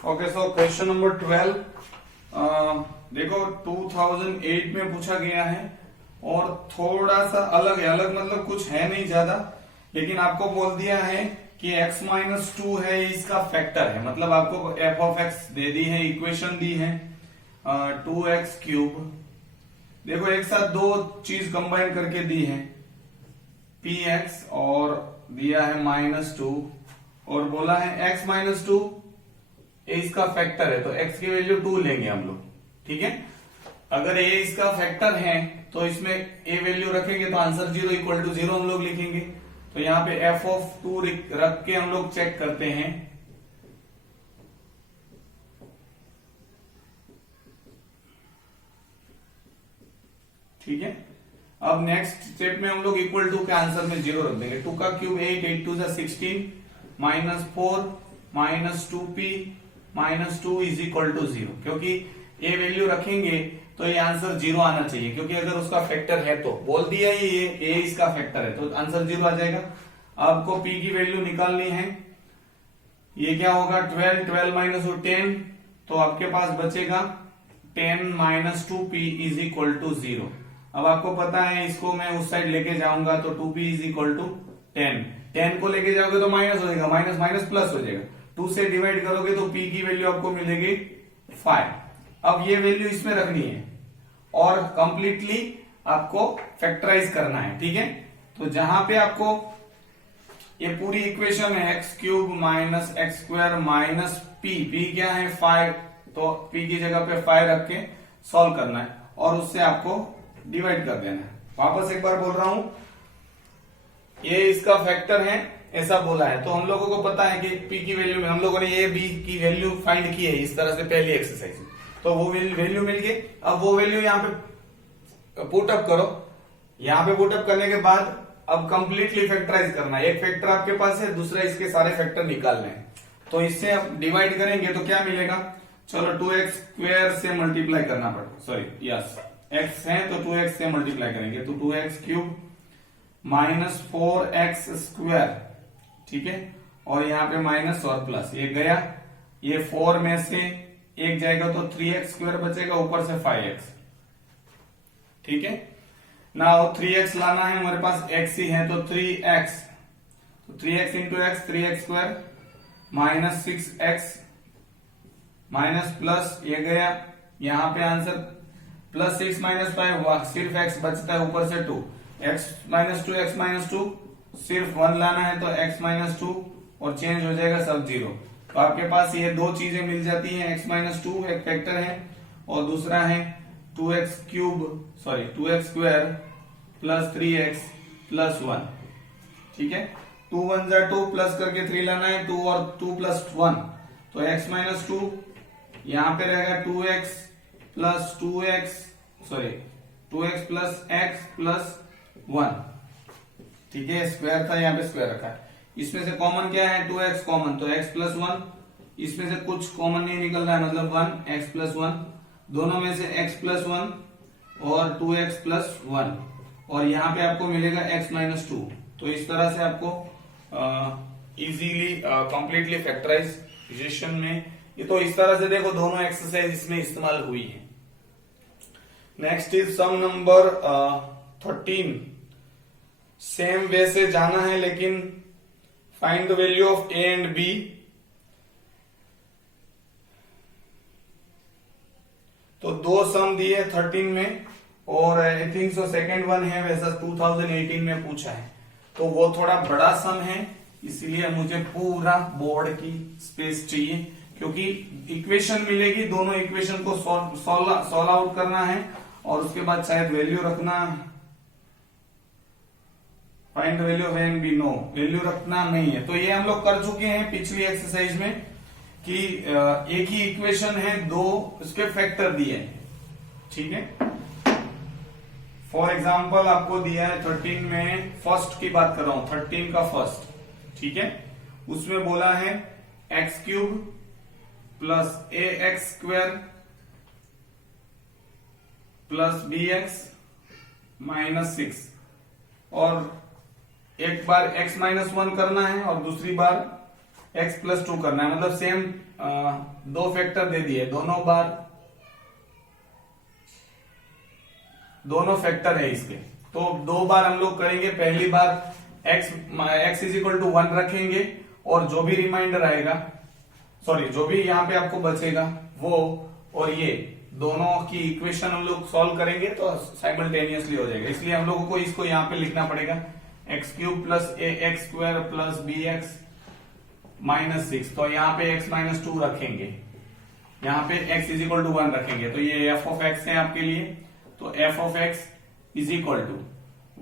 Okay, so question number 12 देखो 2008 में पूछा गया है और थोड़ा सा अलग है। अलग मतलब कुछ है नहीं ज्यादा, लेकिन आपको बोल दिया है कि x-2 है, इसका फैक्टर है। मतलब आपको f ऑफ x दे दी है, इक्वेशन दी है 2x3। देखो एक साथ दो चीज कंबाइन करके दी है px और दिया है -2 और बोला है x-2 इसका फैक्टर है, तो x की वैल्यू 2 लेंगे हम लोग। ठीक है, अगर a इसका फैक्टर है तो इसमें a वैल्यू रखेंगे तो आंसर 0 इक्वल टू 0 हम लोग लिखेंगे। तो यहाँ पे f ऑफ 2 रख के हम लोग चेक करते हैं। ठीक है, अब नेक्स्ट स्टेप में हम लोग इक्वल टू के आंसर में 0 रख देंगे। 2 का cube 8, 8 2 16, -4 -2p -2 is equal to 0। क्योंकि ए वैल्यू रखेंगे तो ये आंसर 0 आना चाहिए, क्योंकि अगर उसका फैक्टर है तो बोल दिया ये ए इसका फैक्टर है तो आंसर 0 आ जाएगा। आपको p की वैल्यू निकालनी है। ये क्या होगा 12, 12 - 10, तो आपके पास बचेगा 10 - 2p इज इक्वल टू 0। अब आपको पता है इसको मैं उस साइड लेके जाऊंगा तो 2p इज इक्वल टू 10। 10 को लेके जाओगे तो माइनस हो जाएगा, माइनस माइनस प्लस हो जाएगा। 2 से डिवाइड करोगे तो p की वैल्यू आपको मिलेगी 5। अब ये वैल्यू इसमें रखनी है और कंप्लीटली आपको फैक्टराइज करना है। ठीक है, तो जहां पे आपको ये पूरी इक्वेशन है x³ - x² - p क्या है 5, तो p की जगह पे 5 रख के सॉल्व करना है और उससे आपको डिवाइड कर देना है। वापस एक बार बोल रहा हूं, ये इसका फैक्टर है ऐसा बोला है, तो हम लोगों को पता है कि p की वैल्यू में हम लोगों ने ये b की वैल्यू फाइंड की है इस तरह से पहली एक्सरसाइज में, तो वो वैल्यू मिल गई। अब वो वैल्यू यहाँ पे पुटअप करो। यहाँ पे पुटअप करने के बाद अब कंप्लीटली फैक्टराइज करना है। एक फैक्टर आपके पास है, दूसरा इसके सारे फैक्टर निकालने हैं, तो इससे अब डिवाइड करेंगे तो क्या मिलेगा। चलो 2x² से मल्टीप्लाई करना पड़ेगा, सॉरी यस x है तो 2x से मल्टीप्लाई करेंगे तो 2x³ -4x²। ठीक है, और यहाँ पे माइनस और प्लस ये गया, ये 4 में से एक जाएगा तो 3x² बचेगा, ऊपर से 5x। ठीक है, नाउ 3x लाना है, हमारे पास x ही है तो 3x, तो 3x into x 3x² -6x minus plus ये गया, यहां पे आंसर +6 - 5 हुआ, सिर्फ x बचता है, ऊपर से 2 x -2 x -2 सिर्फ 1 लाना है तो x -2 और चेंज हो जाएगा सब 0। तो आपके पास ये दो चीजें मिल जाती हैं, x -2 एक फैक्टर है और दूसरा है 2x² + 3x + 1। ठीक है, 2 1 = 2 प्लस करके 3 लाना है, 2 और 2 + 1 तो x -2 यहां पे रहेगा 2x + 2x + x + 1। ठीक है, स्क्वायर था यहाँ पे स्क्वायर रखा है। इसमें से कॉमन क्या है 2x कॉमन, तो x + 1, इसमें से कुछ कॉमन नहीं निकल रहा है मतलब 1 x + 1, दोनों में से x + 1 और 2x + 1 और यहाँ पे आपको मिलेगा x -2। तो इस तरह से आपको इजीली कंप्लीटली फैक्टराइजेशन में ये तो इस तरह से देखो दोनों एक्सरसाइज इसमें इस्तेमाल हुई है। Next is sum number 13। Same way से जाना है लेकिन find the value of a and b। तो दो सम दिए 13 में और I think so second one है वैसा 2018 में पूछा है, तो वो थोड़ा बड़ा सम है, इसलिए मुझे पूरा बोर्ड की स्पेस चाहिए, क्योंकि इक्वेशन मिलेगी, दोनों इक्वेशन को सॉल्व आउट करना है और उसके बाद शायद वैल्यू रखना, find the value of a and b, no value रखना नहीं है। तो ये हम लोग कर चुके हैं पिछली एक्सरसाइज में कि एक ही इक्वेशन है, दो उसके फैक्टर दिए हैं। ठीक है, फॉर एग्जाम्पल आपको दिया है 13 में, फर्स्ट की बात कर रहा हूं, 13 का फर्स्ट। ठीक है, उसमें बोला है x³ + ax² + bx -6 और एक बार x -1 करना है और दूसरी बार x प्लस 2 करना है, मतलब सेम दो फैक्टर दे दिए, दोनों फैक्टर है इसके, तो दो बार हम लोग करेंगे। पहली बार x इज इक्वल टू 1 रखेंगे और जो भी रिमाइंडर आएगा, सॉरी जो भी यहाँ पे आपको बचेगा वो और ये दोनों की इक्वेशन हम लोग सॉल्व करेंगे तो साइमल्टेनियसली हो जाएगा। इसलिए हम लोगों को इसको यहाँ पे लिखना पड़ेगा x cube plus a x square plus b x minus 6। तो यहाँ पे x माइनस 2 रखेंगे, यहाँ पे x इज इक्वल टू 1 रखेंगे, तो ये f ऑफ x है आपके लिए। तो f of x is equal to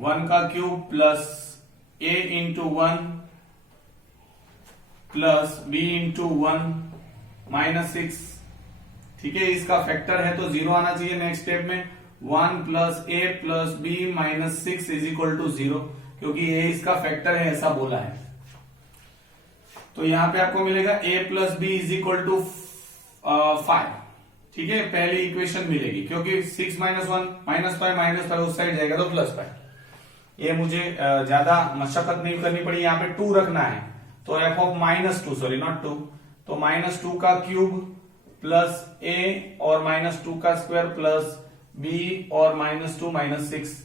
1 का cube plus a into 1 plus b into 1 minus 6। ठीक है, इसका फैक्टर है तो 0 आना चाहिए। नेक्स्ट स्टेप में 1 plus a plus b minus 6 is equal to 0, क्योंकि a इसका फैक्टर है ऐसा बोला है। तो यहां पे आपको मिलेगा a plus B is equal to 5। ठीक है, पहली इक्वेशन मिलेगी, क्योंकि 6 माइनस 1 माइनस 5 उस साइड जाएगा तो प्लस 5। ये मुझे ज्यादा मशक्कत नहीं करनी पड़ी, यहाँ पे 2 रखना है, तो f of minus 2, sorry not 2, तो माइनस 2 का क्यूब प्लस a और माइनस 2 का स्क्वायर प्लस b और माइनस 2 माइनस 6,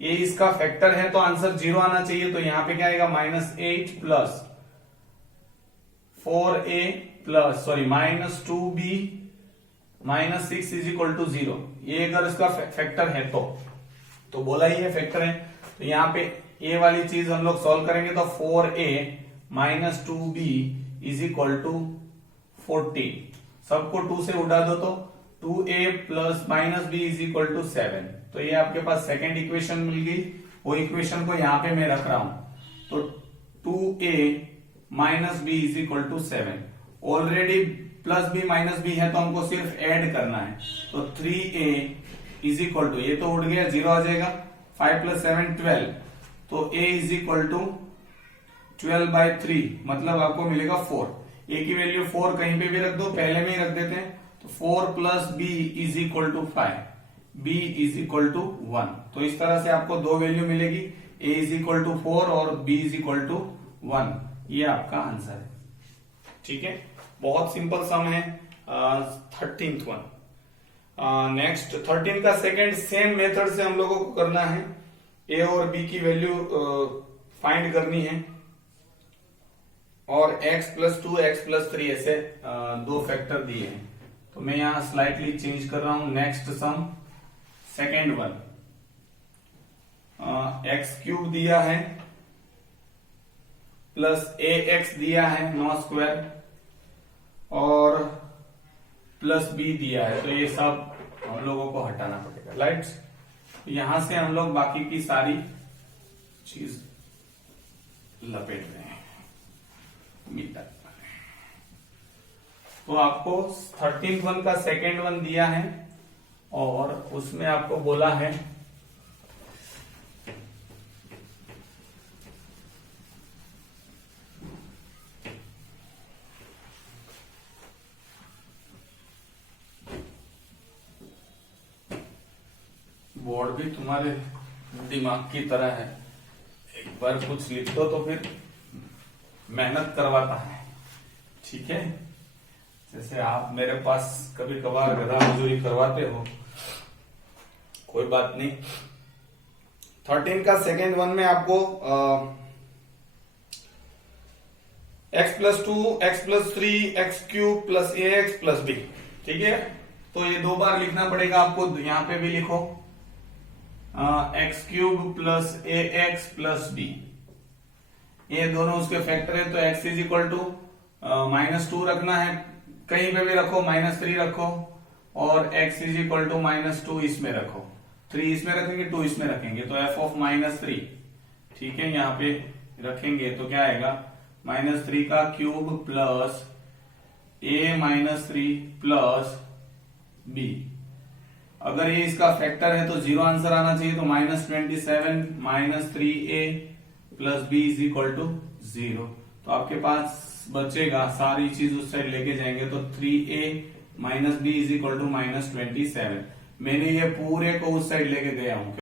ये इसका फैक्टर है तो आंसर 0 आना चाहिए। तो यहाँ पे क्या आएगा minus 8 plus 4a plus sorry minus 2b minus 6 is equal to 0। ये अगर इसका फैक्टर है तो बोला ही है फैक्टर है, तो यहाँ पे a वाली चीज हम लोग सॉल्व करेंगे तो 4a minus 2b is equal to 14। सबको 2 से उड़ा दो तो 2a plus minus B is equal to 7। तो ये आपके पास सेकेंड इक्वेशन मिल गई। वो इक्वेशन को यहां पे मैं रख रहा हूं, तो 2a minus B is equal to 7। Already plus B minus B है तो हमको सिर्फ ऐड करना है, तो 3a इज इक्वल टू, ये तो उड़ गया 0 आ जाएगा, 5 प्लस 7 12, तो a इज इक्वल टू 12/3, मतलब आपको मिलेगा 4। a की वैल्यू 4 कहीं पे भी रख दो, पहले में ही रख देते हैं, तो 4 plus b is equal to 5, b is equal to 1। तो इस तरह से आपको दो वैल्यू मिलेगी, a इज इक्वल टू 4 और b इज इक्वल टू 1। ये आपका आंसर है। ठीक है, बहुत सिंपल सम है। 13th one. नेक्स्ट 13 का सेकेंड सेम मेथड से हम लोगों को करना है, a और b की वैल्यू फाइंड करनी है, और x प्लस 2 x प्लस 3 ऐसे दो फैक्टर दिए हैं। तो मैं यहां स्लाइटली चेंज कर रहा हूं। Next sum second one, x cube दिया है प्लस ax दिया है नॉ स्क्वायर और प्लस b दिया है, तो ये सब हम लोगों को हटाना पड़ेगा। राइट, यहां से हम लोग बाकी की सारी चीज लपेट रहे हैं मीटर। तो आपको 13th वन का सेकेंड वन दिया है और उसमें आपको बोला है बोर्ड भी तुम्हारे दिमाग की तरह है, एक बार कुछ लिख दो तो फिर मेहनत करवाता है। ठीक है, जैसे आप मेरे पास कभी कभार गधा मजदूरी करवाते हो, कोई बात नहीं। 13 का सेकेंड वन में आपको x plus 2 x plus 3 x cube plus a x plus b. ठीक है, तो ये दो बार लिखना पड़ेगा आपको, यहां पे भी लिखो x cube plus a x plus B, ये दोनों उसके फैक्टर है, तो x इज इक्वल टू -2 रखना है, कहीं पे भी रखो, -3 रखो, और x इज इक्वल टू -2 इसमें रखो, 3 इसमें रखेंगे 2 इसमें रखेंगे, तो f ऑफ -3। ठीक है, यहाँ पे रखेंगे तो क्या आएगा -3 का cube plus a-3 plus b। अगर ये इसका फैक्टर है तो 0 आंसर आना चाहिए, तो -27 -3a plus b is equal to 0। तो आपके पास बचेगा, सारी चीज उस साइड लेके जाएंगे तो 3a minus B is equal to -27। मैंने ये पूरे को उस साइड लेके गया हूं।